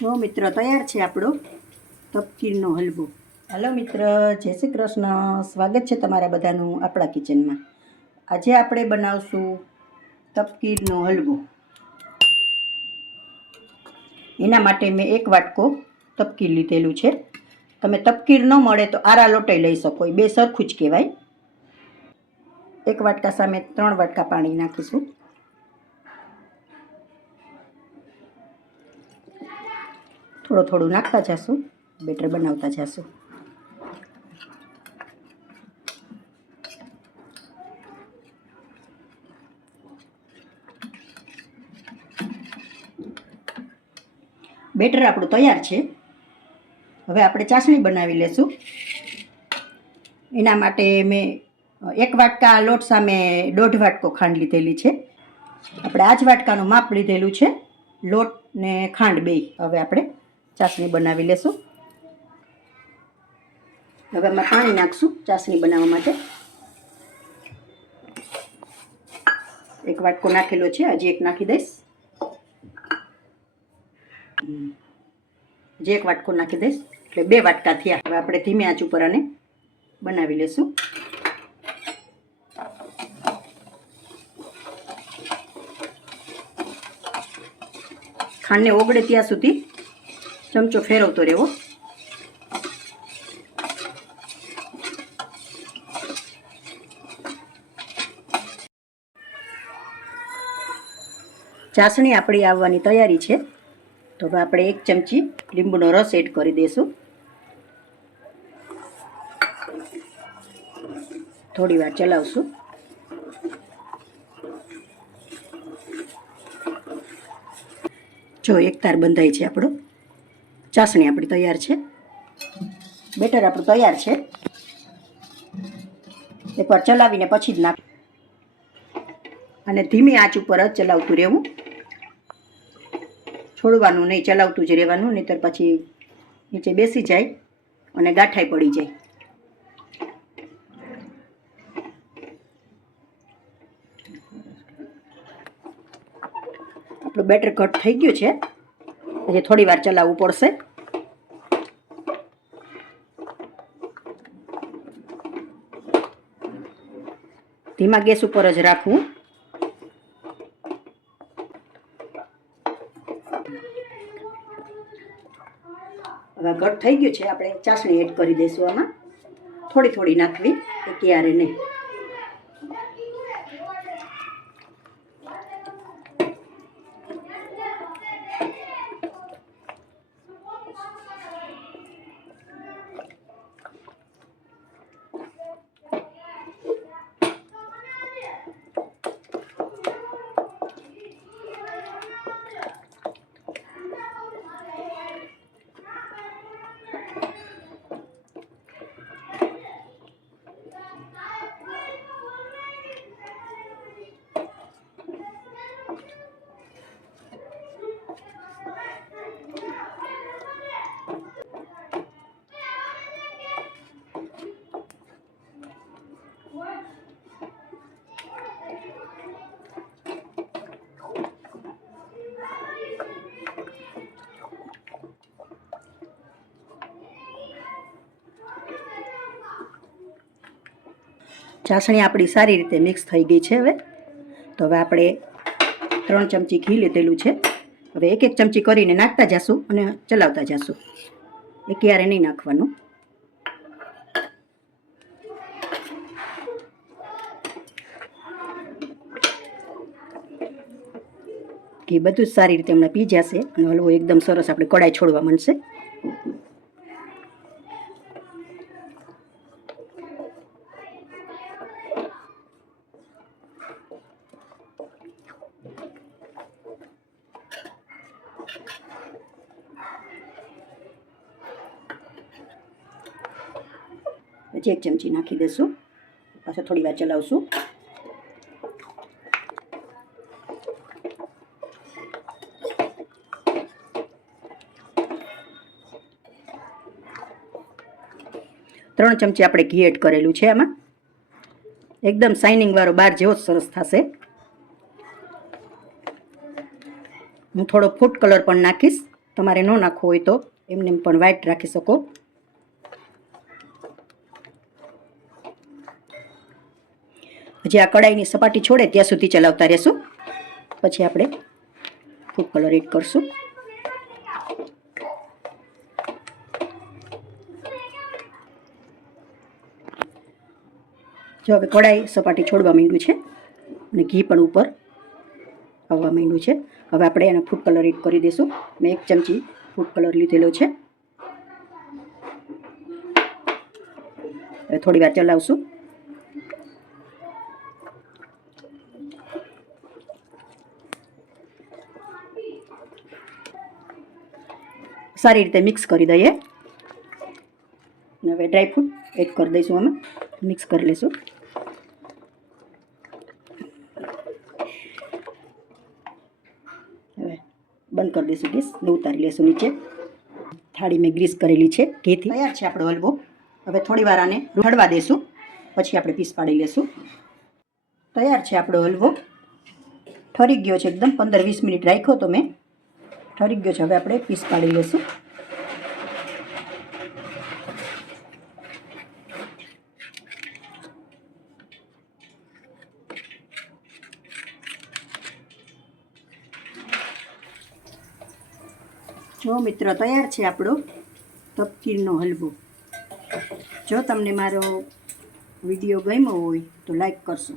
જો મિત્ર તૈયાર છે આપણો તપકીરનો હલવો. હાલો મિત્ર, જય શ્રી કૃષ્ણ. સ્વાગત છે તમારા બધાનું આપણા કિચનમાં. આજે આપણે બનાવશું તપકીરનો હલવો. એના માટે મેં 1 વાટકો તપકીર લીધેલું છે. તમે તપકીર ન મળે તો આરા લોટે લઈ શકો, એ બે સરખું જ કહેવાય. 1 વાટકા સામે 3 વાટકા પાણી નાખીશું. થોડું નાખતા જશું, બેટર બનાવતા જશું. બેટર આપણું તૈયાર છે. હવે આપણે ચાસણી બનાવી લેશું. એના માટે મેં 1 વાટકા લોટ સામે 1.5 વાટકો ખાંડ લીધેલી છે. આપણે આ જ વાટકાનું માપ લીધેલું છે, લોટ ને ખાંડ બે. હવે આપણે ચાસણી બનાવી લેશું. હવે અમે પાણી નાખશું ચાસણી બનાવવા માટે. 1 વાટકો નાખેલો છે, હજી 1 નાખી દઈશ. હજી 1 વાટકો નાખી દઈશ એટલે 2 વાટકા થયા. હવે આપણે ધીમે આંચ ઉપર આને બનાવી લેશું. ખાંડને ઓગળે ત્યાં સુધી ચમચો ફેરવતો રહેવો. ચાસણી આપણી આવવાની તૈયારી છે, તો હવે આપણે 1 ચમચી લીંબુનો રસ એડ કરી દઈશું. થોડી વાર ચલાવશું. જો એક તાર બંધાઈ છે આપણો. ચાસણી આપણી તૈયાર છે, બેટર આપણું તૈયાર છે. એકવાર ચલાવીને પછી જ નાખ. અને ધીમી આંચ ઉપર જ ચલાવતું રહેવું, છોડવાનું નહીં, ચલાવતું જ રહેવાનું, નહીંતર પછી નીચે બેસી જાય અને ગાંઠાઈ પડી જાય. આપણું બેટર ઘટ થઈ ગયું છે, હજી થોડી વાર ચલાવવું પડશે. ધીમા ગેસ ઉપર જ રાખવું. હવે ઘટ થઈ ગયું છે, આપણે ચાસણી એડ કરી દઈશું. આમાં થોડી નાખવી, એ ક્યારે નહીં. ચાસણી આપણી સારી રીતે મિક્સ થઈ ગઈ છે. તો હવે આપણે 3 ચમચી ઘી લીધેલું છે. હવે 1 ચમચી કરીને નાખતા જશું અને ચલાવતા જશું. એ ક્યારે નહીં નાખવાનું. ઘી બધું જ સારી રીતે હમણાં પી જશે અને હલવો એકદમ સરસ આપણે કડાઈ છોડવા માંડશે. પછી 1 ચમચી નાખી દઈશું. પાછા થોડી વાર ચલાવશું. ત્રણ ચમચી આપણે ઘી એડ કરેલું છે. આમાં એકદમ શાઇનિંગ વાળો બાર જેવો સરસ થશે. હું થોડો ફૂડ કલર પણ નાખીશ, તમારે ન નાખવો હોય તો એમને પણ વ્હાઈટ રાખી શકો. હજી આ કડાઈની સપાટી છોડે ત્યાં સુધી ચલાવતા રહેશું. પછી આપણે ફૂડ કલર એડ કરશું. જો હવે કડાઈ સપાટી છોડવા માંડ્યું છે અને ઘી પણ ઉપર આવવા માંડ્યું છે. હવે આપણે એનો ફૂડ કલર એડ કરી દઈશું. મેં 1 ચમચી ફૂડ કલર લીધેલો છે. હવે થોડી વાર ચલાવશું. સારી રીતે મિક્સ કરી દઈએ. હવે ડ્રાયફ્રૂટ એડ કરી દઈશું. આમાં મિક્સ કરી લઈશું. હવે બંધ કરી દઈશું ગેસ ને ઉતારી લઈશું નીચે. થાળી મેં ગ્રીસ કરેલી છે ઘીથી. તૈયાર છે આપણો હલવો. હવે થોડી વાર આને હળવા દઈશું, પછી આપણે પીસ પાડી લઈશું. તૈયાર છે આપણો હલવો. ઠરી ગયો છે એકદમ. 15-20 મિનિટ રાખ્યો તો મેં, ઠરી ગયો છે. હવે આપણે પીસ પાડી લઈશું. જો મિત્રો, તૈયાર છે આપણો તપકીરનો હલવો. જો તમને મારો વિડીયો ગમ્યો હોય તો લાઈક કરશો.